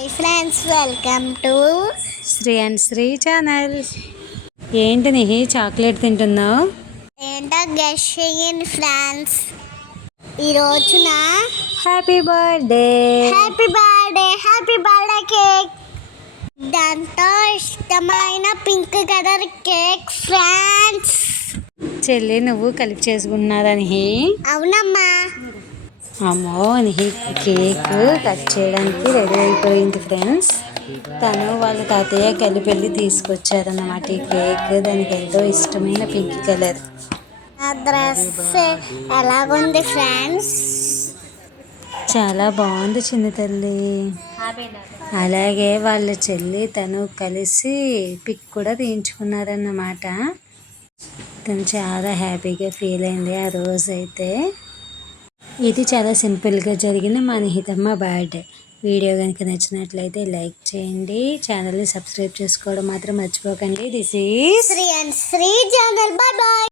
Hi friends, welcome to Sri and Sri channel. ఏంటి నీ chocolate తింటున్నావు? ఏంటో గెస్ చేయండి ఫ్రెండ్స్. ఈరోజున హ్యాపీ బర్త్డే కేక్, దాంతో ఇష్టమైన పింక్ కలర్ కేక్ ఫ్రెండ్స్. చెల్లి నువ్వు కలిపి చేసుకున్నారా నిహి? అవునమ్మా. అమ్మో, నిహి కేక్ కట్ చేయడానికి రెడీ అయిపోయింది ఫ్రెండ్స్. తను వాళ్ళ తాతయ్య కలిపి వెళ్ళి తీసుకొచ్చారన్నమాట ఈ కేక్. దానికి ఎంతో ఇష్టమైన పింక్ కలర్. ఆ డ్రెస్ ఎలాగుంది ఫ్రెండ్స్? చాలా బాగుంది చిన్న తల్లి. అలాగే వాళ్ళ చెల్లి తను కలిసి పిక్ కూడా తీయించుకున్నారన్నమాట. తను చాలా హ్యాపీగా ఫీల్ అయింది ఆ రోజు అయితే. ఇది చాలా సింపుల్గా జరిగిన మా నిహితమ్మ బర్త్డే. వీడియో కనుక నచ్చినట్లయితే లైక్ చేయండి, ఛానల్ని సబ్స్క్రైబ్ చేసుకోవడం మాత్రం మర్చిపోకండి. This is Sri and Sri channel. Bye bye.